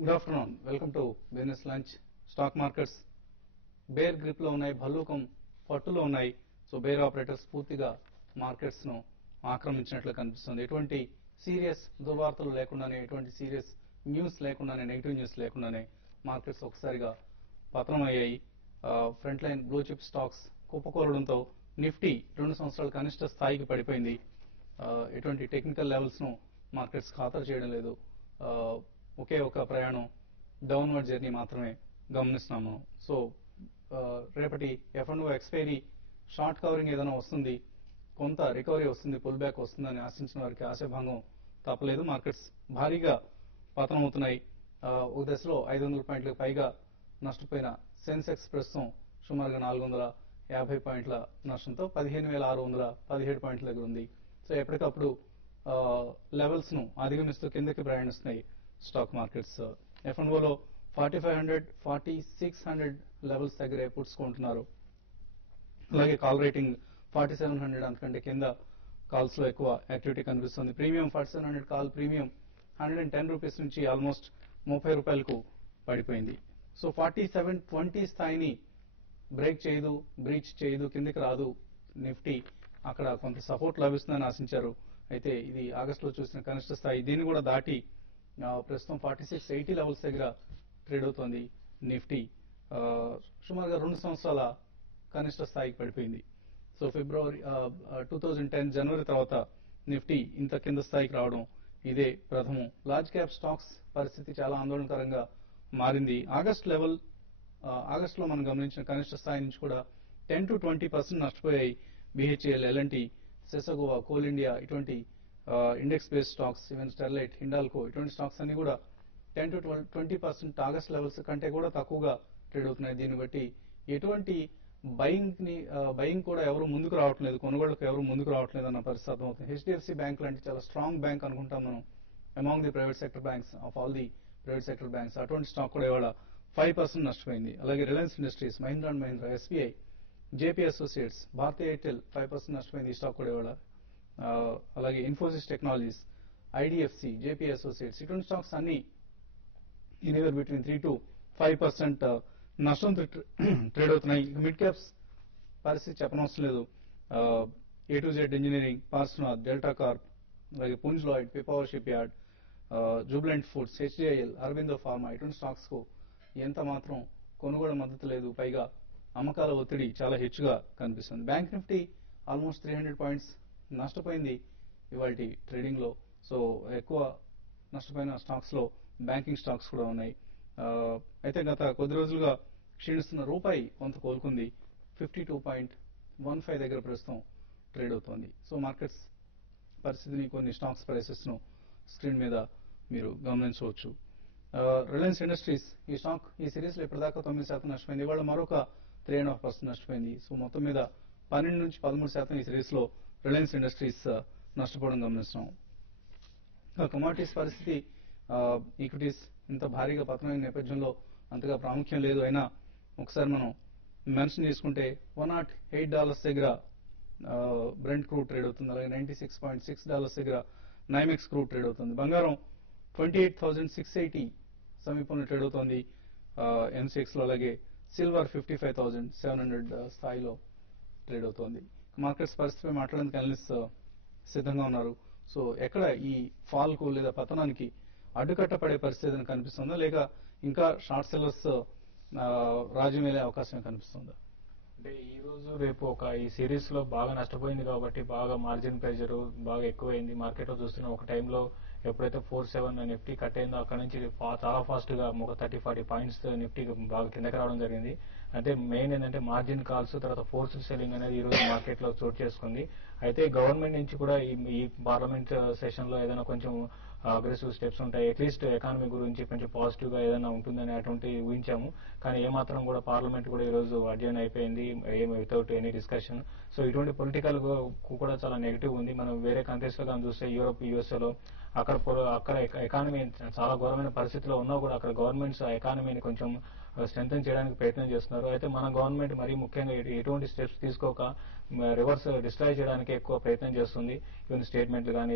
Good afternoon. Welcome to business lunch. Stock markets bear grip లో ఉన్నాయి, భల్లూకం పట్టులో ఉన్నాయి. సో బేర్ ఆపరేటర్స్ పూర్తిగా మార్కెట్స్ ను ఆక్రమించినట్లు కనిపిస్తుంది. ఎటువంటి సీరియస్ దుర్వార్తలు లేకుండానే, ఎటువంటి సీరియస్ న్యూస్ లేకుండానే, నెగిటివ్ న్యూస్ లేకుండానే మార్కెట్స్ ఒకసారిగా పతనం అయ్యాయి. Front line blue chip stocks కుప్పకూలడంతో నిఫ్టీ 2 సంవత్సరాల కనిష్ట స్థాయికి పడిపోయింది. ఎటువంటి టెక్నికల్ లెవెల్స్ ను మార్కెట్స్ ఖాతరు చేయడం లేదు. ఒకే ఒక ప్రయాణం డౌన్వర్డ్ జర్నీ మాత్రమే గమనిస్తున్నాము. సో రేపటి F&O ఎక్స్పైరీ షార్ట్ కవరింగ్ ఏదైనా వస్తుంది, కొంత రికవరీ వస్తుంది, పుల్ బ్యాక్ వస్తుందని ఆశించిన వారికి ఆశాభంగం తప్పలేదు. మార్కెట్స్ భారీగా పతనం అవుతున్నాయి. ఒక దశలో 500 పాయింట్లకు పైగా నష్టపోయిన సెన్సెక్స్ ప్రస్తుతం సుమారుగా 450 పాయింట్ల నష్టంతో 15,617 పాయింట్ల దగ్గర ఉంది. సో ఎప్పటికప్పుడు లెవెల్స్ ను అధిగమిస్తూ కిందకి ప్రయాణిస్తున్నాయి స్టాక్ మార్కెట్స్. F&Oలో 4500, 4600 లెవెల్స్ దగ్గరే పుట్స్ కొంటున్నారు. అలాగే కాల్ రేటింగ్ 4700 అంతకంటే కింద కాల్స్ లో ఎక్కువ యాక్టివిటీ కనిపిస్తుంది. ప్రీమియం 4700 కాల్ ప్రీమియం 110 రూపీస్ నుంచి ఆల్మోస్ట్ 30 రూపాయలకు పడిపోయింది. సో 4720 స్థాయిని బ్రేక్ చేయదు, బ్రీచ్ చేయదు, కిందికి రాదు నిఫ్టీ. అక్కడ కొంత సపోర్ట్ లభిస్తుందని ఆశించారు. అయితే ఇది ఆగస్టులో చూసిన కనిష్ట స్థాయి. దీన్ని కూడా దాటి ప్రస్తుతం 4680 లెవెల్స్ దగ్గర ట్రేడ్ అవుతోంది నిఫ్టీ. సుమారుగా 2 సంవత్సరాల కనిష్ట స్థాయికి పడిపోయింది. సో ఫిబ్రవరి 2010 జనవరి తర్వాత నిఫ్టీ ఇంత కింద స్థాయికి రావడం ఇదే ప్రథమం. లార్జ్ క్యాప్ స్టాక్స్ పరిస్థితి చాలా ఆందోళనకరంగా మారింది. ఆగస్టులో మనం గమనించిన కనిష్ట స్థాయి నుంచి కూడా 10 to 20% నష్టపోయాయి. BHEL, L&T, Sesa Goa, Coal India ఇటువంటి index based stocks, even Sterlite, Hindalco ఇటువంటి స్టాక్స్ అన్ని కూడా 10 to 20% ఆగస్ట్ లెవెల్స్ కంటే కూడా తక్కువగా ట్రేడ్ అవుతున్నాయి. దీన్ని బట్టి ఎటువంటి బయింగ్ కూడా ఎవరు ముందుకు రావట్లేదు, కొనుగోళ్లకు ఎవరు ముందుకు రావట్లేదు అన్న పరిస్థితి అర్థమవుతుంది. HDFC బ్యాంక్ లాంటి చాలా స్ట్రాంగ్ బ్యాంక్ అనుకుంటాం మనం, among the private sector banks of all the private sector banks. అటువంటి స్టాక్ కూడా ఇవాళ 5% నష్టపోయింది. అలాగే Reliance Industries, Mahindra and Mahindra, SBI, JP Associates, Bharti Airtel 5% నష్టపోయింది. ఈ స్టాక్ కూడా ఇవాళ. అలాగే Infosys Technologies, IDFC, JP Associates ఇటువంటి స్టాక్స్ అన్ని ఎనీవేర్ బిట్వీన్ 3 to 5% నష్టంతో ట్రేడ్ అవుతున్నాయి. మిడ్ క్యాప్స్ పరిస్థితి చెప్పనవసరం లేదు. A to Z engineering, Parsvnath, Delta Corp, అలాగే Punj Lloyd, Pipavav shipyard, Jubilant Foods, HDIL, Aurobindo pharma ఇటువంటి స్టాక్స్ కు ఎంత మాత్రం కొనుగోలు మద్దతు లేదు. పైగా అమ్మకాల ఒత్తిడి చాలా హెచ్చుగా కనిపిస్తుంది. బ్యాంక్ నిఫ్టీ ఆల్మోస్ట్ 300 పాయింట్స్ నష్టపోయింది ఇవాళ ట్రేడింగ్ లో. సో ఎక్కువ నష్టపోయిన స్టాక్స్ లో బ్యాంకింగ్ స్టాక్స్ కూడా ఉన్నాయి. అయితే గత కొద్ది రోజులుగా క్షీణిస్తున్న రూపాయి కొంత కోలుకుంది. 52.15 దగ్గర ప్రస్తుతం ట్రేడ్ అవుతోంది. సో మార్కెట్స్ పరిస్థితిని, కొన్ని స్టాక్స్ ప్రైసెస్ ను స్క్రీన్ మీద మీరు గమనించవచ్చు. రిలయన్స్ ఇండస్ట్రీస్ ఈ స్టాక్ ఈ సిరీస్ లో ఇప్పటిదాకా 9% నష్టపోయింది. ఇవాళ మరొక 3.5% నష్టపోయింది. సో మొత్తం మీద 12 నుంచి 13% ఈ సిరీస్ లో రిలయన్స్ ఇండస్ట్రీస్ నష్టపోవడం గమనిస్తున్నాం. కమోడిటీస్ పరిస్థితి, ఈక్విటీస్ ఇంత భారీగా పతనమైన నేపథ్యంలో అంతగా ప్రాముఖ్యం లేదు. అయినా ఒకసారి మనం మెన్షన్ చేసుకుంటే $108 దగ్గర బ్రెంట్ క్రూడ్ ట్రేడ్ అవుతుంది. అలాగే $96.6 దగ్గర నైమెక్స్ క్రూడ్ ట్రేడ్ అవుతుంది. బంగారం 28,680 సమీపంలో ట్రేడ్ అవుతోంది MCX లో. అలాగే సిల్వర్ 55,700 స్థాయిలో ట్రేడ్ అవుతోంది. మార్కెట్స్ పరిస్థితిపై మాట్లాడడానికి అనలిస్ట్ సిద్ధంగా ఉన్నారు. సో ఎక్కడ ఈ ఫాల్ కు లేదా పతనానికి అడ్డుకట్ట పడే పరిస్థితి కనిపిస్తుందా, లేక ఇంకా షార్ట్ సెల్లర్స్ రాజ్యం వెళ్ళే అవకాశం కనిపిస్తుందా? అంటే ఈ రోజు రేపు ఈ సిరీస్ లో బాగా నష్టపోయింది కాబట్టి బాగా మార్జిన్ ప్రెషర్ బాగా ఎక్కువైంది. మార్కెట్ లో చూస్తున్నాం, ఒక టైంలో ఎప్పుడైతే 47 నిఫ్టీ కట్ అయిందో అక్కడ నుంచి చాలా ఫాస్ట్ గా ఒక 30-40 పాయింట్స్ నిఫ్టీ బాగా కిందకి రావడం జరిగింది. అంటే మెయిన్ ఏంటంటే మార్జిన్ కాల్స్, తర్వాత ఫోర్స్డ్ సెల్లింగ్ అనేది ఈ రోజు మార్కెట్ లో చోటు చేసుకుంది. అయితే గవర్నమెంట్ నుంచి కూడా ఈ పార్లమెంట్ సెషన్ లో ఏదైనా కొంచెం అగ్రెసివ్ స్టెప్స్ ఉంటాయి, అట్లీస్ట్ ఎకానమీ గురించి కొంచెం పాజిటివ్ గా ఏదైనా ఉంటుందని అటువంటి ఊహించాము. కానీ ఏమాత్రం కూడా పార్లమెంట్ కూడా ఈ రోజు అడ్జర్న్ అయిపోయింది, వితౌట్ ఎనీ డిస్కషన్. సో ఇటువంటి పొలిటికల్ కూడా చాలా నెగిటివ్ ఉంది. మనం వేరే కంట్రీస్ లో కానీ చూస్తే యూరోప్, USA లో అక్కడ ఎకానమీ చాలా ఘోరమైన పరిస్థితిలో ఉన్నా కూడా అక్కడ గవర్నమెంట్స్ ఆ ఎకానమీని కొంచెం స్ట్రెంథెన్ చేయడానికి ప్రయత్నం చేస్తున్నారు. అయితే మన గవర్నమెంట్ మరీ ముఖ్యంగా ఎటువంటి స్టెప్స్ తీసుకోక రివర్స్ డిస్ట్రాయ్ చేయడానికి ఎక్కువ ప్రయత్నం చేస్తుంది. ఈవెన్ స్టేట్మెంట్లు కానీ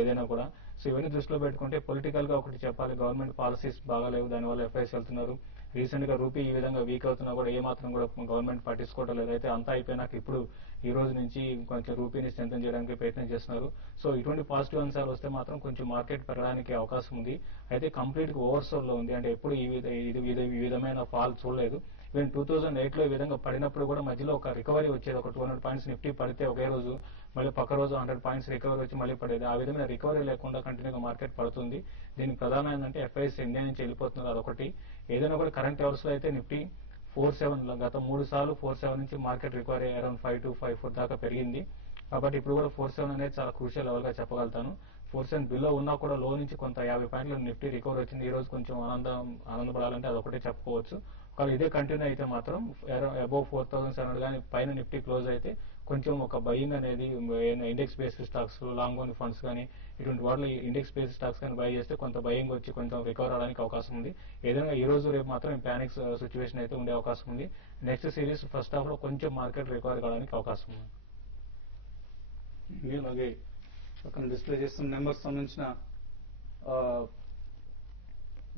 ఏదైనా కూడా. సో ఇవన్నీ దృష్టిలో పెట్టుకుంటే పొలిటికల్ గా ఒకటి చెప్పాలి, గవర్నమెంట్ పాలసీస్ బాగాలేవు, దానివల్ల ఎఫ్ఐఎస్ వెళ్తున్నారు. రీసెంట్ గా రూపీ ఈ విధంగా వీక్ అవుతున్నా కూడా ఏ మాత్రం కూడా గవర్నమెంట్ పట్టించుకోవడం లేదు. అయితే అంతా అయిపోయినాక ఇప్పుడు ఈ రోజు నుంచి కొంచెం రూపీని స్ట్రెంథెన్ చేయడానికి ప్రయత్నం చేస్తున్నారు. సో ఇటువంటి పాజిటివ్ అంశాలు వస్తే మాత్రం కొంచెం మార్కెట్ పెరగడానికి అవకాశం ఉంది. అయితే కంప్లీట్ గా ఓవర్సోల్ లో ఉంది. అంటే ఎప్పుడు ఈ విధమైన ఫాల్ చూడలేదు. ఈవెన్ 2008 లో ఈ విధంగా పడినప్పుడు కూడా మధ్యలో ఒక రికవరీ వచ్చేది. ఒక 200 పాయింట్స్ నిఫ్టీ పడితే ఒకే రోజు మళ్ళీ పక్క రోజు 100 పాయింట్స్ రికవరీ వచ్చి మళ్ళీ పడేది. ఆ విధమైన రికవరీ లేకుండా కంటిన్యూగా మార్కెట్ పడుతుంది. దీనికి ప్రధానం ఏంటంటే ఎఫ్ఐఎస్ ఇండియా నుంచి వెళ్ళిపోతున్నారు, అదొకటి. ఏదైనా కూడా కరెంట్ అవర్స్ లో అయితే నిఫ్టీ 47 గత 3 సార్లు 47 నుంచి మార్కెట్ రికవరీ అరౌండ్ 5-5.4 దాకా పెరిగింది. కాబట్టి ఇప్పుడు కూడా 47 అనేది చాలా క్రూషియల్ లెవెల్ గా చెప్పగలుగుతాను. 47 బిలో ఉన్నా కూడా లో నుంచి కొంత 50 పాయింట్లు నిఫ్టీ రికవర్ వచ్చింది. ఈ రోజు కొంచెం ఆనందపడాలంటే అదొకటే చెప్పుకోవచ్చు. ఒకవేళ ఇదే కంటిన్యూ అయితే మాత్రం అబౌవ్ 4,700 కానీ పైన నిఫ్టీ క్లోజ్ అయితే కొంచెం ఒక బయింగ్ అనేది index based stocks, long own funds కానీ ఇటువంటి వాటిలో ఇండెక్స్ బేస్డ్ స్టాక్స్ కానీ బై చేస్తే కొంత బయింగ్ వచ్చి కొంచెం రికవర్ అవడానికి అవకాశం ఉంది. ఏదైనా ఈ రోజు రేపు మాత్రం ప్యానిక్ సిచ్యువేషన్ అయితే ఉండే అవకాశం ఉంది. నెక్స్ట్ సిరీస్ ఫస్ట్ హాఫ్ లో కొంచెం మార్కెట్ రికవర్ కావడానికి అవకాశం ఉంది. అలాగే పక్కన డిస్ప్లే చేస్తున్న నెంబర్స్ సంబంధించిన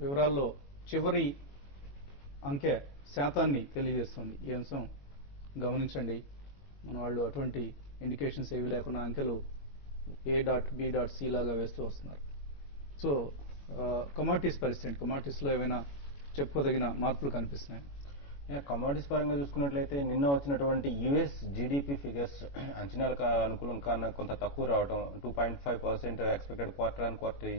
వివరాల్లో చివరి అంకె శాతాన్ని తెలియజేస్తుంది. ఈ అంశం గమనించండి. మన వాళ్ళు అటువంటి ఇండికేషన్స్ ఏవి లేకుండా అంకెలు A.B.C లాగా వేస్తూ వస్తున్నారు. సో కమాడిటీస్ పరిస్థితి, కమాడిటీస్ లో ఏమైనా చెప్పుకోదగిన మార్పులు కనిపిస్తున్నాయి? కమాడిటీస్ పరంగా చూసుకున్నట్లయితే నిన్న వచ్చినటువంటి యుఎస్ జీడీపీ ఫిగర్స్ అంచనాలకు అనుకూలం కన్నా కొంత తక్కువ రావడం, 2.5% ఎక్స్పెక్టెడ్ క్వార్టర్ ఆన్ క్వార్టర్.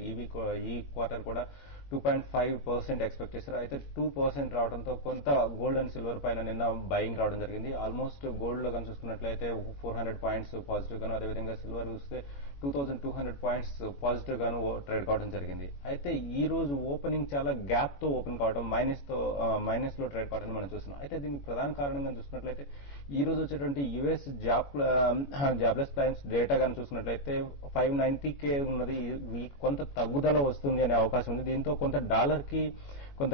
ఈ క్వార్టర్ కూడా 2.5% ఎక్స్పెక్ట్ చేశారు. అయితే 2% రావడంతో కొంత గోల్డ్ అండ్ సిల్వర్ పైన నిన్న బయింగ్ రావడం జరిగింది. ఆల్మోస్ట్ గోల్డ్ లో కానీ చూసుకున్నట్లయితే 400 పాయింట్స్ పాజిటివ్ గాను, అదేవిధంగా సిల్వర్ చూస్తే 2200 పాయింట్స్ పాజిటివ్ గాను ట్రేడ్ కావడం జరిగింది. అయితే ఈ రోజు ఓపెనింగ్ చాలా గ్యాప్ తో ఓపెన్ కావడం, మైనస్ లో ట్రేడ్ కావడం మనం చూస్తున్నాం. అయితే దీనికి ప్రధాన కారణంగా చూసుకున్నట్లయితే ఈ రోజు వచ్చేటువంటి యుఎస్ జాబ్లెస్ క్లైమ్స్ డేటా కానీ చూసుకున్నట్లయితే 590K ఉన్నది. కొంత తగ్గుదల వస్తుంది అనే అవకాశం ఉంది. దీంతో కొంత డాలర్ కి కొంత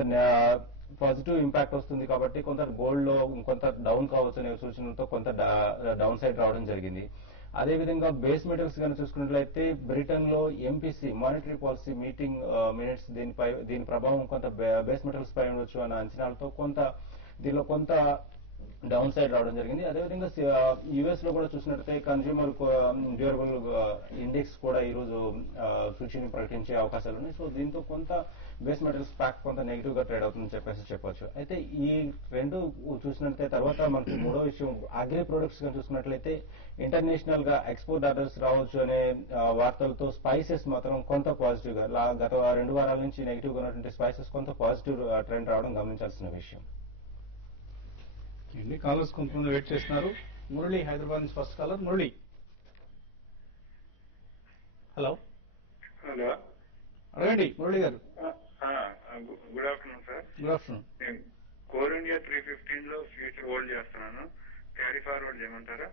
పాజిటివ్ ఇంపాక్ట్ వస్తుంది. కాబట్టి కొంత గోల్డ్ లో కొంత డౌన్ కావచ్చు అనే సూచనలతో కొంత డౌన్ సైడ్ రావడం జరిగింది. అదేవిధంగా బేస్ మెటల్స్ కానీ చూసుకున్నట్లయితే బ్రిటన్ లో MPC monetary policy meeting minutes దీని ప్రభావం కొంత బేస్ మెటల్స్ పై ఉండొచ్చు అన్న అంచనాలతో దీనిలో కొంత డౌన్ సైడ్ రావడం జరిగింది. అదేవిధంగా యుఎస్ లో కూడా చూసినట్లయితే కన్స్యూమర్ డ్యూరబుల్ ఇండెక్స్ కూడా ఈ రోజు సూచీని ప్రకటించే అవకాశాలు ఉన్నాయి. సో దీంతో కొంత బేస్ మెటల్స్ ప్యాక్ కొంత నెగిటివ్ గా ట్రేడ్ అవుతుందని చెప్పొచ్చు. అయితే ఈ రెండు చూసినట్లయితే తర్వాత మనకి మూడో విషయం అగ్రి ప్రొడక్ట్స్ గా చూసుకున్నట్లయితే ఇంటర్నేషనల్ గా ఎక్స్పోర్ట్ ఆర్డర్స్ రావచ్చు అనే వార్తలతో స్పైసెస్ మాత్రం కొంత పాజిటివ్ గా, గత 2 వారాల నుంచి నెగిటివ్ గా ఉన్నటువంటి స్పైసెస్ కొంత పాజిటివ్ ట్రెండ్ రావడం గమనించాల్సిన విషయం. కాలర్స్ కొంతమంది వెయిట్ చేస్తున్నారు. మురళి హైదరాబాద్ నుంచి first caller. Murali, hello. Hello, అడగండి Murali garu. Good afternoon sir. Good afternoon. నేను కోల్ ఇండియా 315 లో ఫ్యూచర్ హోల్డ్ చేస్తున్నాను. క్యారీ ఫార్వర్డ్ చేయమంటారా?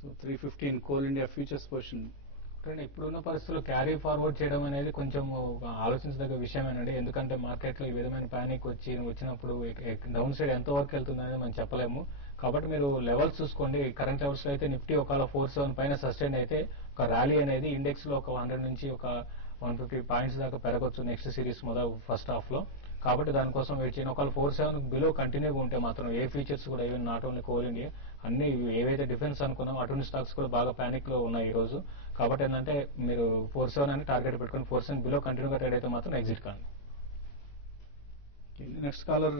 So 315 Coal India futures position. ఇప్పుడున్న పరిస్థితుల్లో క్యారీ ఫార్వర్డ్ చేయడం అనేది కొంచెం ఆలోచించదగ్గ విషయమేనండి. ఎందుకంటే మార్కెట్ లో ఈ విధమైన ప్యానిక్ వచ్చినప్పుడు డౌన్ సైడ్ ఎంత వరకు వెళ్తుంది అనేది మనం చెప్పలేము. కాబట్టి మీరు లెవెల్స్ చూసుకోండి. కరెంట్ లెవెల్స్ లో అయితే నిఫ్టీ ఒకవేళ 47 పైన సస్టైన్ అయితే ఒక ర్యాలీ అనేది ఇండెక్స్ లో ఒక 100 నుంచి ఒక 150 పాయింట్స్ దాకా పెరగొచ్చు నెక్స్ట్ సిరీస్ ఫస్ట్ హాఫ్ లో. కాబట్టి దానికోసం వెయిట్ చేయండి. ఒకవేళ 47 బిలో కంటిన్యూగా ఉంటే మాత్రం ఏ ఫీచర్స్ కూడా even not only coal India అన్ని ఏవైతే డిఫెన్స్ అనుకున్నామో అటువంటి స్టాక్స్ కూడా బాగా ప్యానిక్ లో ఉన్నాయి ఈ రోజు. కాబట్టి ఏంటంటే మీరు 47 అని టార్గెట్ పెట్టుకుని 47 బిలో కంటిన్యూగా ట్రేడ్ అయితే మాత్రం ఎగ్జిట్ కాండి. నెక్స్ట్ కాలర్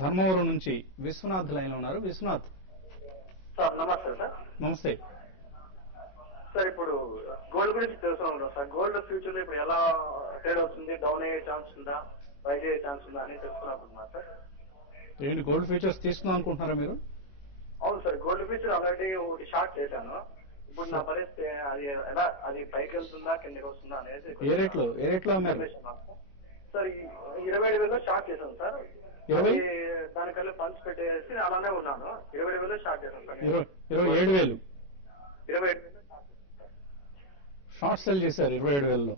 ధర్మవరం నుంచి విశ్వనాథ్ లైన్ లో ఉన్నారు. విశ్వనాథ్ సార్ నమస్తే సార్. నమస్తే సార్, ఇప్పుడు గోల్డ్ గురించి తెలుసుకున్నాం సార్. గోల్డ్ ఫ్యూచర్ లో ఇప్పుడు ఎలా ట్రేడ్ అవుతుంది, డౌన్ అయ్యే ఛాన్స్ ఉందా, రైజ్ అయ్యే ఛాన్స్ ఉందా అని తెలుసుకున్నాం సార్. ఏంటి గోల్డ్ ఫ్యూచర్స్ తీసుకుందాం అనుకుంటున్నారా మీరు? అవును సార్, గోల్డ్ ఫ్యూచర్ ఆల్రెడీ ఒకటి షార్ట్ చేశాను. ఇప్పుడు నా పరిస్థితి అది పైకి వెళ్తుందా కిందకి వస్తుందా అనేది ఏ రేట్లో అమ్మారు సార్? 27,000 షార్ట్ చేశాను సార్. దానికల్లా ఫండ్స్ పెట్టేసి అలానే ఉన్నాను. 27,000 షార్ట్ చేశాను సార్. 27,000 27,000 షార్ట్ సెల్ చేశారు. 27,000లో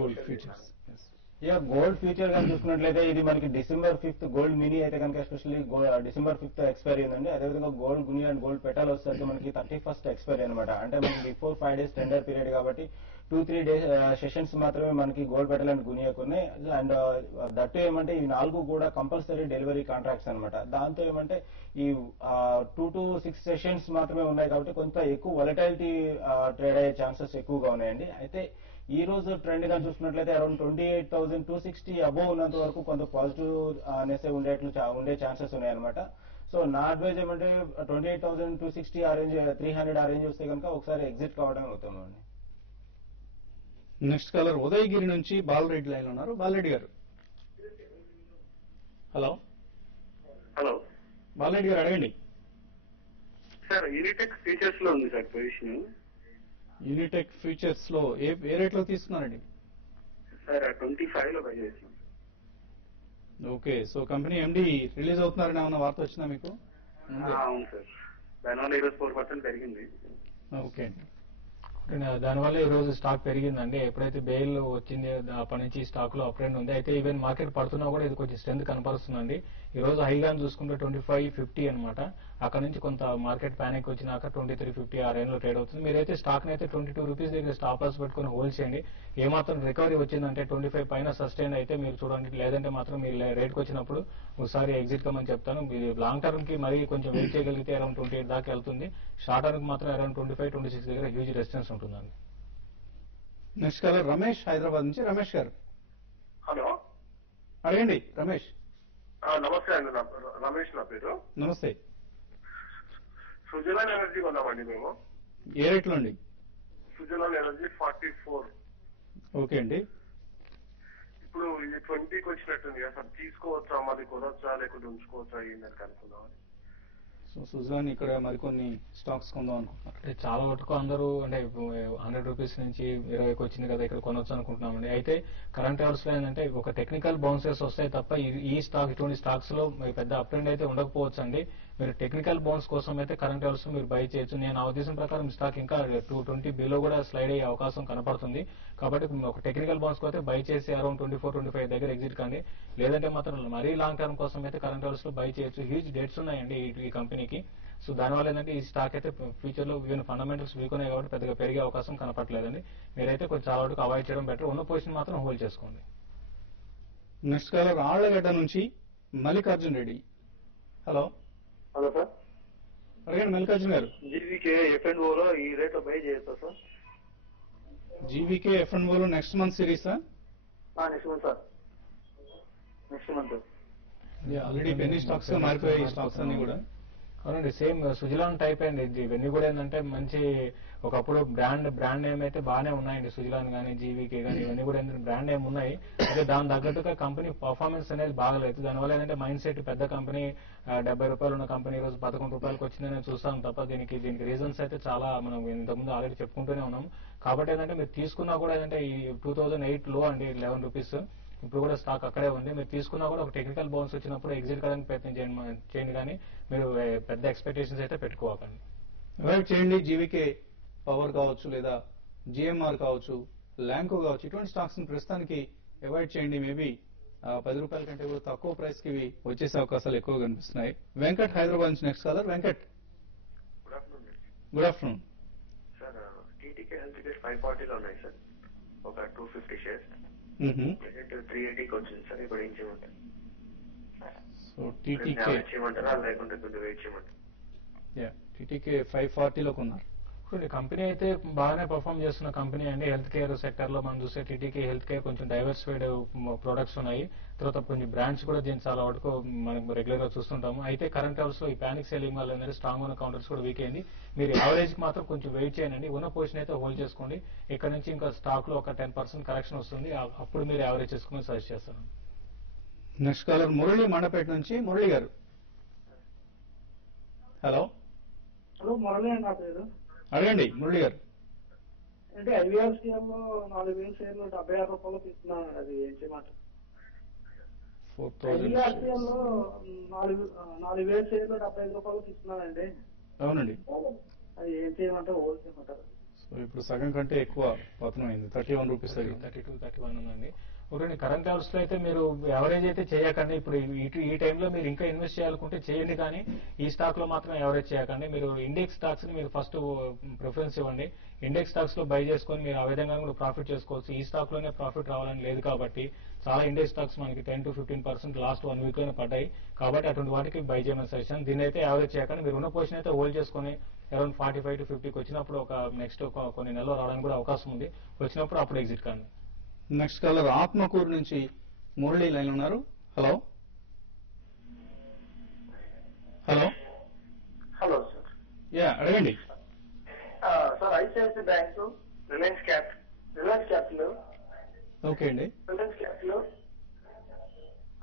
గోల్డ్ ఫ్యూచర్స్. ఇక గోల్డ్ ఫ్యూచర్ గా చూసుకున్నట్లయితే ఇది మనకి డిసెంబర్ 5th గోల్డ్ మినీ అయితే కనుక ఎస్పెషల్లీ డిసెంబర్ 5th ఎక్స్పైరీ ఉందండి. అదేవిధంగా గోల్డ్ గుని అండ్ గోల్డ్ పెటాల్ వచ్చేసరికి మనకి 31st ఎక్స్పైరీ అనమాట. అంటే మనకి బిఫోర్ 5 days టెండర్ పీరియడ్ కాబట్టి 2-3 days సెషన్స్ మాత్రమే మనకి గోల్డ్ పెటల్ అండ్ గునియాకున్నాయి. అండ్ దట్టు ఏమంటే ఈ 4 కూడా కంపల్సరీ డెలివరీ కాంట్రాక్ట్స్ అనమాట. దాంతో ఏమంటే ఈ 2 to 6 సెషన్స్ మాత్రమే ఉన్నాయి కాబట్టి కొంత ఎక్కువ వొలటైలిటీ ట్రేడ్ అయ్యే ఛాన్సెస్ ఎక్కువగా ఉన్నాయండి. అయితే ఈ రోజు ట్రెండ్ గా చూసుకున్నట్లయితే అరౌండ్ 28,260 అబోవ్ ఉన్నంత వరకు కొంత పాజిటివ్ అనేసి ఉండే ఛాన్సెస్ ఉన్నాయన్నమాట. సో నా అడ్వైజ్ ఏమంటే 28,260 ఆ రేంజ్ 300 ఆ రేంజ్ వస్తే కనుక ఒకసారి ఎగ్జిట్ కావడం అవుతామండి. నెక్స్ట్ కాలర్ ఉదయగిరి నుంచి బాలరెడ్డి లైన్ ఉన్నారు. బాలరెడ్డి గారు, హలో. హలో బాలరెడ్డి గారు అడగండి. సార్, యూనిటెక్ ఫీచర్స్ లో ఉంది సార్ పొజిషన్. యూనిటెక్ ఫ్యూచర్స్ లో ఏ రేట్ లో తీసుకున్నారండి? సార్ 25 లో బై చేసాం. Okay, so company MD release అవుతున్నారని ఏమన్నా వార్త వచ్చిందా మీకు? అవును సార్, దానివల్ల ఈరోజు 4% పెరిగింది. ఓకే, దానివల్ల ఈ రోజు స్టాక్ పెరిగిందండి. ఎప్పుడైతే బెయిల్ వచ్చింది అప్పటి నుంచి స్టాక్ లో అప్ ట్రెండ్ ఉంది. అయితే ఈవెన్ మార్కెట్ పడుతున్నా కూడా ఇది కొంచెం స్ట్రెంత్ కనపరుస్తుందండి. ఈ రోజు హైగా చూసుకుంటే 25.50 అనమాట. అక్కడ నుంచి కొంత మార్కెట్ ప్యానిక్ వచ్చినాక 23.50 ఆ రేంజ్ లో ట్రేడ్ అవుతుంది. మీరైతే స్టాక్ అయితే 22 రూపీస్ దగ్గర స్టాప్ లాస్ పెట్టుకుని హోల్డ్ చేయండి. ఏమాత్రం రికవరీ వచ్చిందంటే 25 పైన సస్టైన్ అయితే మీరు చూడండి. లేదంటే మాత్రం మీ రేట్కి వచ్చినప్పుడు ఒకసారి ఎగ్జిట్ కమని చెప్తాను. లాంగ్ టర్మ్ కి మరీ కొంచెం వెయిట్ చేయగలిగితే అరౌండ్ 28 దాకా వెళ్తుంది. షార్ట్ టర్మ్ కి మాత్రం అరౌండ్ 25-26 దగ్గర హ్యూజ్ రెసిస్టెన్స్ ఉంటుందండి. నెక్స్ట్ కాలర్ రమేష్ హైదరాబాద్ నుంచి. రమేష్ గారు హలో, అడగండి. రమేష్, నమస్తే అండి. రమేష్ నా పేరు. నమస్తే. సుజలాన్ ఎనర్జీ కొన్నామండి మేము. ఏ రేట్లో అండి? సుజలాన్ ఎనర్జీ 44. ఓకే అండి. ఇప్పుడు ఇది 20కి వచ్చినట్టుంది కదా సార్, తీసుకోవచ్చా, మరి కొనొచ్చా, లేకుంటే ఉంచుకోవచ్చా, ఏంటని కనుక్కుందామని. సో సుజాన్ ఇక్కడ మరికొన్ని స్టాక్స్ కొందాం అనుకుంటున్నారు. అంటే చాలా వరకు అందరూ అంటే 100 రూపీస్ నుంచి 20కి వచ్చింది కదా ఇక్కడ కొనొచ్చు అనుకుంటున్నామండి. అయితే కరెంట్ అవర్స్ లో ఏంటంటే ఒక టెక్నికల్ బౌన్సెస్ వస్తాయి తప్ప ఈ స్టాక్ ఇటువంటి స్టాక్స్ లో పెద్ద అప్ ట్రెండ్ అయితే ఉండకపోవచ్చు అండి. మీరు టెక్నికల్ బౌన్స్ కోసం అయితే కరెంట్ అవర్స్ మీరు బై చేయొచ్చు. నేను నా ఉద్దేశం ప్రకారం స్టాక్ ఇంకా 220 బిలో కూడా స్లైడ్ అయ్యే అవకాశం కనపడుతుంది. కాబట్టి ఒక టెక్నికల్ బౌన్స్ అయితే బై చేసి అరౌండ్ 24-25 దగ్గర ఎగ్జిట్ కండి. లేదంటే మాత్రం మరీ లాంగ్ టర్మ్ కోసం అయితే కరెంట్ అవర్స్ లో బై చేయొచ్చు. హ్యూజ్ డెట్స్ ఉన్నాయండి ఈ కంపెనీకి. సో దానివల్ల ఏంటంటే ఈ స్టాక్ అయితే ఫ్యూచర్ లో ఈవెన్ ఫండమెంటల్స్ వీక్ ఉన్నాయి కాబట్టి పెద్దగా పెరిగే అవకాశం కనపట్లేదండి. మీరైతే కొంచెం చాలా వరకు అవాయిడ్ చేయడం బెటర్. ఉన్న పొజిషన్ మాత్రం హోల్డ్ చేసుకోండి. నెక్స్ట్ కాలర్ ఆళ్లగడ్డ నుంచి Mallikarjun Reddy. Hello. Hello sir, అడగండి మల్లికార్జున్ గారు. జీవీకే F&O లో ఈ రేట్ లో బై చేయొచ్చా సార్? జీవీకే F&O లో నెక్స్ట్ మంత్ సిరీసా? Next month sir, next month. Already penny stocks గా మారిపోయాయి ఈ స్టాక్స్ అన్ని కూడా. అవునండి, సేమ్ సుజలాన్ టైప్ అండి. ఇవన్నీ కూడా ఏంటంటే మంచి ఒకప్పుడు బ్రాండ్ నేమ్ అయితే బాగానే ఉన్నాయండి. సుజలాన్ కానీ జీవీకే కానీ ఇవన్నీ కూడా ఏంటంటే బ్రాండ్ నేమ్ ఉన్నాయి. అయితే దాని తగ్గట్టుగా కంపెనీ పర్ఫార్మెన్స్ అనేది బాగలేదు. దానివల్ల ఏంటంటే మైండ్ సెట్ పెద్ద కంపెనీ 70 రూపాయలు ఉన్న కంపెనీ ఈ రోజు 11 రూపాయలకు వచ్చిందని చూస్తాం తప్ప దీనికి రీజన్స్ అయితే చాలా మనం ఇంతకుముందు ఆల్రెడీ చెప్పుకుంటూనే ఉన్నాం. కాబట్టి ఏంటంటే మీరు తీసుకున్నా కూడా ఏంటంటే ఈ 2008 లో అండి 11 రూపీస్. ఇప్పుడు కూడా స్టాక్ అక్కడే ఉంది. మీరు తీసుకున్నా కూడా ఒక టెక్నికల్ బౌన్స్ వచ్చినప్పుడు ఎగ్జిట్ కావడానికి ప్రయత్నం చేయండి కానీ మీరు పెద్ద ఎక్స్పెక్టేషన్స్ అయితే పెట్టుకోకండి. అవాయిడ్ చేయండి. జీవీకే పవర్ కావచ్చు, లేదా జిఎంఆర్ కావచ్చు, ల్యాంకో కావచ్చు, ఇటువంటి స్టాక్స్ ని ప్రస్తుతానికి అవాయిడ్ చేయండి. మేబీ 10 రూపాయల కంటే కూడా తక్కువ ప్రైస్ కి ఇవి వచ్చేసే అవకాశాలు ఎక్కువ కనిపిస్తున్నాయి. వెంకట్ హైదరాబాద్ నుంచి next caller. Venkat, good afternoon. Good afternoon. Sir, TTK health care 540 లో ఉన్నాయి సార్, ఒక 250 షేర్స్. ప్రెసెంట్ 380కి వచ్చింది సార్. ఇప్పుడు ఏం చేయమంటారు? సో టీటీకే చేయమంటారా, లేకుంటే కొంచెం వెయిట్ చేయమంటారు? టీటీకే 540 లో కొన్నారు. కంపెనీ అయితే బాగానే పర్ఫామ్ చేస్తున్న కంపెనీ అండి. హెల్త్ కేర్ సెక్టర్ లో మనం చూస్తే టీటీకే హెల్త్ కేర్ కొంచెం డైవర్సిఫైడ్ ప్రొడక్ట్స్ ఉన్నాయి. తర్వాత కొన్ని బ్రాండ్స్ కూడా దీన్ని చాలా వరకు మనం రెగ్యులర్ గా చూస్తుంటాము. అయితే కరెంట్ అవర్స్ లో ఈ పానిక్ సెల్లింగ్ వల్ల ఏంటంటే స్ట్రాంగ్ ఉన్న కౌంటర్స్ కూడా వీక్ అయింది. మీరు యావరేజ్ కి మాత్రం కొంచెం వెయిట్ చేయండి. ఉన్న పొజిషన్ అయితే హోల్డ్ చేసుకోండి. ఇక్కడ నుంచి ఇంకా స్టాక్ లో ఒక 10% కరెక్షన్ వస్తుంది. అప్పుడు మీరు యావరేజ్ చేసుకుని సజెస్ట్ చేస్తాను. నెక్స్ట్ కాలర్ మురళి మండపేట నుంచి. మురళి గారు, హలో. హలో, మురళి అండి నా పేరు. అడగండి మురళి గారు. అంటే ఐవీఆర్సీఎల్ లో 4,000 షేర్లు 76 రూపాయలు తీసుకున్నాను. అది ఏం చేయమంటారు? 4,000 ఐవీఆర్సీఎల్ లో 4,000 షేర్లు 75 రూపాయలు తీసుకున్నానండి. అవునండి. అది ఏం చేయమంటారు, హోల్డ్ చేయమంటారు? సో ఇప్పుడు సగం కంటే ఎక్కువ పతనం అయింది. 31 రూపీస్ 32-31 ఉందండి. ఒకటి కరెంట్ లెవెల్స్ లో అయితే మీరు ఎవరేజ్ అయితే చేయకండి. ఇప్పుడు ఈ టైంలో మీరు ఇంకా ఇన్వెస్ట్ చేయాలనుకుంటే చేయండి, కానీ ఈ స్టాక్ లో మాత్రం ఎవరేజ్ చేయకండి. మీరు ఇండెక్స్ స్టాక్స్ ని మీరు ఫస్ట్ ప్రిఫరెన్స్ ఇవ్వండి. ఇండెక్స్ స్టాక్స్ లో బై చేసుకొని మీరు ఆ విధంగా కూడా ప్రాఫిట్ చేసుకోవచ్చు. ఈ స్టాక్ లోనే ప్రాఫిట్ రావాలని లేదు కాబట్టి చాలా ఇండెక్స్ స్టాక్స్ మనకి 10 to 15% లాస్ట్ 1 వీక్ లోనే పడ్డాయి. కాబట్టి అటువంటి వాటికి బై చేయమని సజెషన్. దీన్ని అయితే యావరేజ్ చేయకండి. మీరు ఉన్న పొజిషన్ అయితే హోల్డ్ చేసుకొని అరౌండ్ 45 to 50కి వచ్చినప్పుడు ఒక నెక్స్ట్ కొన్ని నెలలో రావడానికి కూడా అవకాశం ఉంది. వచ్చినప్పుడు అప్పుడు ఎగ్జిట్ కానీ. నెక్స్ట్ కాలర్ ఆత్మకూరు నుంచి మురళి లైన్ ఉన్నారు. Hello hello hello sir. Yeah అడగండి. Sir ICICI bank, Reliance capital okay అండి.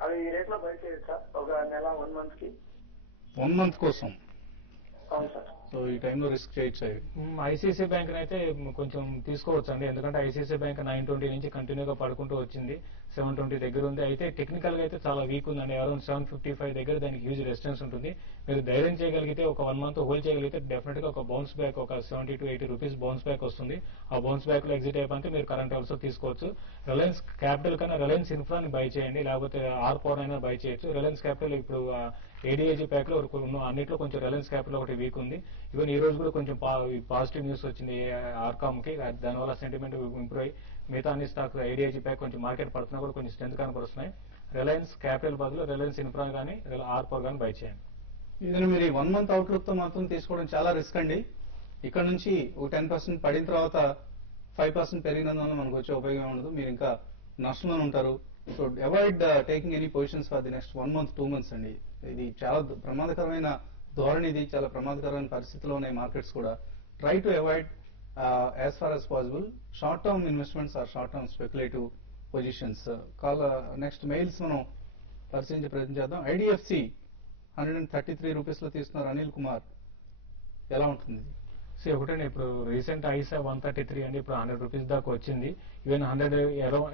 అవి ఈ రేట్ లో బై చేయొచ్చా ఒక నెల 1 month కి? 1 month కోసం. అవును సార్. సో ఈ టైంలో రిస్క్ చేయొచ్చు అవి. ఐసీఐసీ బ్యాంక్ అయితే కొంచెం తీసుకోవచ్చు అండి. ఎందుకంటే ఐసీఐసీ బ్యాంక్ 920 నుంచి కంటిన్యూగా పడుకుంటూ వచ్చింది. 720 దగ్గర ఉంది. అయితే టెక్నికల్ గా అయితే చాలా వీక్ ఉందండి. అరౌండ్ 755 దగ్గర దానికి హ్యూజ్ రెసిస్టెన్స్ ఉంటుంది. మీరు ధైర్యం చేయగలిగితే ఒక 1 month హోల్డ్ చేయగలిగితే డెఫినెట్ గా ఒక బౌన్స్ బ్యాక్, ఒక 70 to 80 రూపీస్ బౌన్స్ బ్యాక్ వస్తుంది. ఆ బౌన్స్ బ్యాక్ లో ఎగ్జిట్ అయిపోతే మీరు కరెంట్ ఆల్సో తీసుకోవచ్చు. రిలయన్స్ క్యాపిటల్ కన్నా రిలయన్స్ ఇన్ఫ్రాని బై చేయండి, లేకపోతే ఆర్ పవర్ అయినా బై చేయొచ్చు. రిలయన్స్ క్యాపిటల్ ఇప్పుడు ఏడీఏజీ ప్యాక్ లో అన్నింటిలో కొంచెం రిలయన్స్ క్యాపిటల్ ఒకటి వీక్ ఉంది. ఈవెన్ ఈ రోజు కూడా కొంచెం పాజిటివ్ న్యూస్ వచ్చింది ఆర్కామ్ కి. దానివల్ల సెంటిమెంట్ ఇంప్రూవ్ అయ్యి మిగతా అన్ని స్టాక్ ఐడిఐజీ ప్యాక్ కొంచెం మార్కెట్ పడుతున్నా కూడా కొంచెం స్ట్రెంత్ కనపడుతున్నాయి. రిలయన్స్ క్యాపిటల్ బదులు రిలయన్స్ ఇన్ఫ్రా కానీ ఆర్ పవర్ కానీ బై చేయండి. ఇది మీరు 1 month అవుట్లుక్ తో మాత్రం తీసుకోవడం చాలా రిస్క్ అండి. ఇక్కడ నుంచి ఒక 10% పడిన తర్వాత 5% పెరిగినందువల్ల మనకు వచ్చే ఉపయోగం ఉండదు. మీరు ఇంకా నష్టంలో ఉంటారు. So avoid taking any positions for the next 1 month 2 months అండి. ఇది చాలా ప్రమాదకరమైన ధోరణి, ఇది చాలా ప్రమాదకరమైన పరిస్థితిలో ఉన్నాయి మార్కెట్స్ కూడా. Try to avoid as far as possible short term investments or short term speculative positions. Next mails మనం పరిశీలించే ప్రయత్నం చేద్దాం. ఐడిఎఫ్సి 133 రూపీస్ లో తీస్తున్నారు అనిల్ కుమార్. ఎలా ఉంటుంది? ఒకటండి, ఇప్పుడు రీసెంట్ ఐసా 133 అండి, ఇప్పుడు 100 రూపీస్ దాకా వచ్చింది. ఈవెన్ 100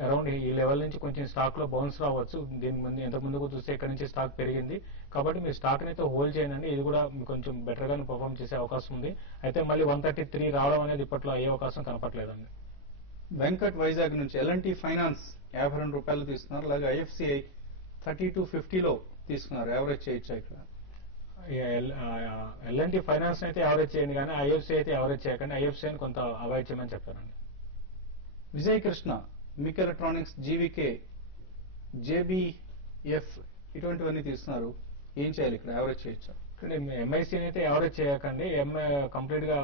అరౌండ్ ఈ లెవెల్ నుంచి కొంచెం స్టాక్ లో బౌన్స్ రావచ్చు. దీని ముందు ఎంత ముందుకు చూస్తే ఇక్కడ నుంచి స్టాక్ పెరిగింది. కాబట్టి మీరు స్టాక్ అయితే హోల్డ్ చేయండి. ఇది కూడా కొంచెం బెటర్ గానే పర్ఫార్మ్ చేసే అవకాశం ఉంది. అయితే మళ్ళీ 133 రావడం అనేది ఇప్పట్లో అయ్యే అవకాశం కనపట్లేదండి. వెంకట్ వైజాగ్ నుంచి ఎల్ఎన్టీ ఫైనాన్స్ 52 రూపాయలు తీసుకున్నారు. అలాగే ఐఎఫ్సిఐ 3250 లో తీసుకున్నారు. యావరేజ్ చేయొచ్చా ఇక్కడ? ఎల్ఎన్టీ ఫైనాన్స్ అయితే యావరేజ్ చేయండి, కానీ ఐఎఫ్సీ అయితే యావరేజ్ చేయకండి. ఐఎఫ్సీ అని కొంత అవాయిడ్ చేయమని చెప్పారండి. విజయ్ కృష్ణ, మిక్ ఎలక్ట్రానిక్స్, జీవీకే, జేబీఎఫ్ ఇటువంటివన్నీ తీసుకున్నారు. ఏం చేయాలి ఇక్కడ? యావరేజ్ చేయొచ్చా? ఎంఐసీని అయితే యావరేజ్ చేయకండి. కంప్లీట్ గా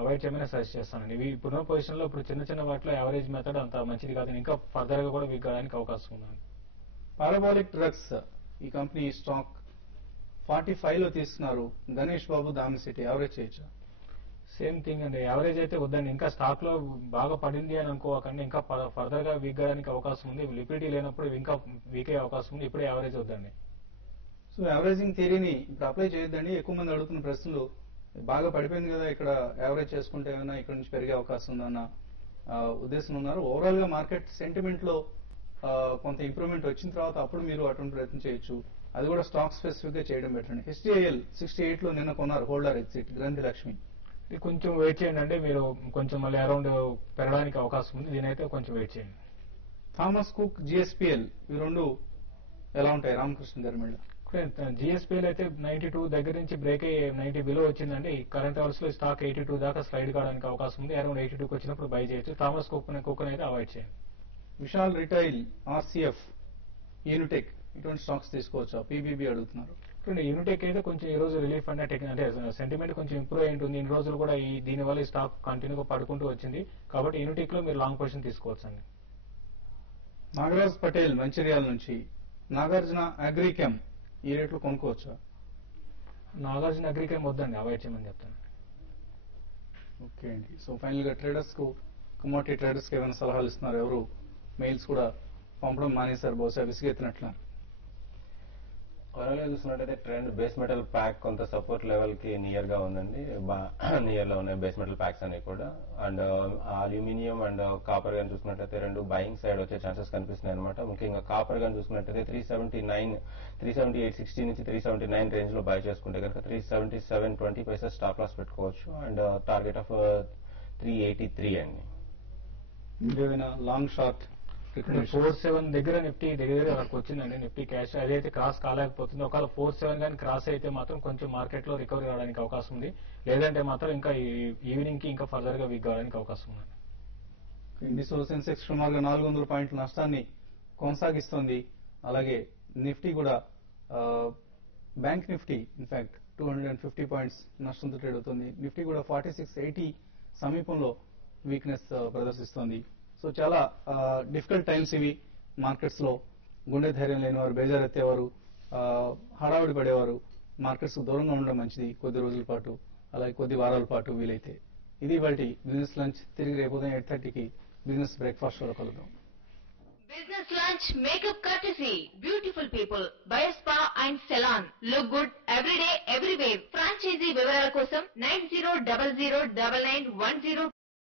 అవాయిడ్ చేయమని సజెస్ట్ చేస్తానండి. ఇవి ఇప్పుడున్న పొజిషన్ లో ఇప్పుడు చిన్న చిన్న వాటిలో యావరేజ్ మెథడ్ అంత మంచిది కాదు. ఇంకా ఫర్దర్ గా కూడా వీక్ కావడానికి అవకాశం ఉంది. పారాబాలిక్ డ్రగ్స్ ఈ కంపెనీ స్టాక్ 45 లో తీసుకున్నారు. గణేష్ బాబు, దామిశెట్టి. యావరేజ్ చేయొచ్చా? సేమ్ థింగ్ అండి, యావరేజ్ అయితే వద్దండి. ఇంకా స్టాక్ లో బాగా పడింది అని అనుకోకండి. ఇంకా ఫర్దర్ గా వీక్ కావడానికి అవకాశం ఉంది. లిక్విడిటీ లేనప్పుడు ఇంకా వీక్ అయ్యే అవకాశం ఉంది. ఇప్పుడే యావరేజ్ వద్దండి. సో యావరేజింగ్ థియరీని ఇప్పుడు అప్లై చేయొద్దండి. ఎక్కువ మంది అడుగుతున్న ప్రశ్నలు, బాగా పడిపోయింది కదా ఇక్కడ యావరేజ్ చేసుకుంటే ఏమైనా ఇక్కడ నుంచి పెరిగే అవకాశం ఉందన్న ఉద్దేశం ఉన్నారు. ఓవరాల్ గా మార్కెట్ సెంటిమెంట్ లో కొంత ఇంప్రూవ్మెంట్ వచ్చిన తర్వాత అప్పుడు మీరు అటువంటి ప్రయత్నం చేయొచ్చు. అది కూడా స్టాక్ స్పెసిఫిక్ గా చేయడం బెటర్ అండి. హెచ్డిఐఎల్ 68 లో నిన్న కొన్నారు. Holder exit. గ్రంథి లక్ష్మి. ఇది కొంచెం వెయిట్ చేయండి అండి. మీరు కొంచెం మళ్ళీ అరౌండ్ పెరగడానికి అవకాశం ఉంది. దీనైతే కొంచెం వెయిట్ చేయండి. థామస్ కుక్, జిఎస్పిఎల్ ఇవి రెండు ఎలా ఉంటాయి? రామకృష్ణ గారి మళ్ళీ జిఎస్పిఎల్ అయితే 92 దగ్గర నుంచి బ్రేక్ అయ్యి 90 బిలో వచ్చిందండి. కరెంట్ అవర్స్ లో స్టాక్ 82 దాకా స్లైడ్ కావడానికి అవకాశం ఉంది. అరౌండ్ 82కి వచ్చినప్పుడు బై చేయొచ్చు. థామస్ కుక్ అయితే అవాయిడ్ చేయండి. విశాల్ రిటైల్, ఆర్సీఎఫ్, యూనిటెక్ ఇటువంటి స్టాక్స్ తీసుకోవచ్చా? పీబీబీ అడుగుతున్నారు. యూనిటెక్ అయితే కొంచెం ఈ రోజు రిలీఫ్ అంటే సెంటిమెంట్ కొంచెం ఇంప్రూవ్ అయి ఉంటుంది. ఇన్ని రోజులు కూడా దీనివల్ల ఈ స్టాక్ కంటిన్యూగా పడుకుంటూ వచ్చింది. కాబట్టి యూనిటెక్ లో మీరు లాంగ్ పొజిషన్ తీసుకోవచ్చండి. నాగరాజ్ పటేల్, మంచిర్యాల నుంచి. నాగార్జున అగ్రికెమ్ ఈ రేట్లు కొనుక్కోవచ్చా? నాగార్జున అగ్రికెమ్ వద్దండి, అవాయిడ్ చేయమని చెప్తాను. ఓకే అండి. సో ఫైనల్ గా ట్రేడర్స్ కు, కమోడిటీ ట్రేడర్స్ కి ఏమైనా సలహాలు ఇస్తున్నారు? ఎవరు మెయిల్స్ కూడా పంపడం మానేశారు, బహుశా విసిగెత్తినట్ల. ఓవరాల్ గా చూసినట్టయితే ట్రెండ్ బేస్ మెటల్ ప్యాక్ కొంత సపోర్ట్ లెవెల్ కి నియర్ గా ఉందండి. నియర్ లో ఉన్నాయి బేస్ మెటల్ ప్యాక్స్ అన్ని కూడా. అండ్ అల్యూమినియం అండ్ కాపర్ గాని చూసుకున్నట్టయితే రెండు బయింగ్ సైడ్ వచ్చే ఛాన్సెస్ కనిపిస్తున్నాయి అనమాట. ముఖ్యంగా కాపర్ గాని చూసుకున్నట్టయితే 378.60 నుంచి 379 రేంజ్ లో బై చేసుకుంటే కనుక 377.20 స్టాప్ లాస్ పెట్టుకోవచ్చు. అండ్ టార్గెట్ ఆఫ్ 383 అండి. ఏదైనా లాంగ్ షార్ట్ recommendations? 4-7 దగ్గర నిఫ్టీ దగ్గర అక్కడికి వచ్చిందండి నిఫ్టీ క్యాష్ అదైతే క్రాస్ కాలేకపోతుంది. ఒకవేళ 4-7 కానీ క్రాస్ అయితే మాత్రం కొంచెం మార్కెట్ లో రికవరీ అవడానికి అవకాశం ఉంది. లేదంటే మాత్రం ఇంకా ఈవినింగ్ కి ఇంకా ఫర్దర్ గా వీక్ కావడానికి అవకాశం ఉంది. ఇండిసో సెన్సెక్స్ సుమారుగా 400 పాయింట్ల నష్టాన్ని కొనసాగిస్తోంది. అలాగే నిఫ్టీ కూడా బ్యాంక్ నిఫ్టీ ఇన్ఫాక్ట్ 250 పాయింట్స్ నష్టంతో ట్రేడ్ అవుతుంది. నిఫ్టీ కూడా 4680 సమీపంలో వీక్నెస్ ప్రదర్శిస్తోంది. సో చాలా డిఫికల్ట్ టైమ్స్ ఇవి మార్కెట్స్ లో. గుండె ధైర్యం లేనివారు, బేజారెత్తేవారు, హడావుడి పడేవారు మార్కెట్స్ దూరంగా ఉండడం మంచిది కొద్ది రోజుల పాటు, అలాగే కొద్ది వారాల పాటు వీలైతే. ఇది వాటి బిజినెస్ లంచ్. తిరిగి రేపు ఉదయం 8:30కి బిజినెస్ బ్రేక్ఫాస్ట్ షోలో కలుద్దాం. Business lunch makeup courtesy. Beautiful people. By spa and salon. Look good every day, everywhere. Franchisee వివరాల కోసం 90009910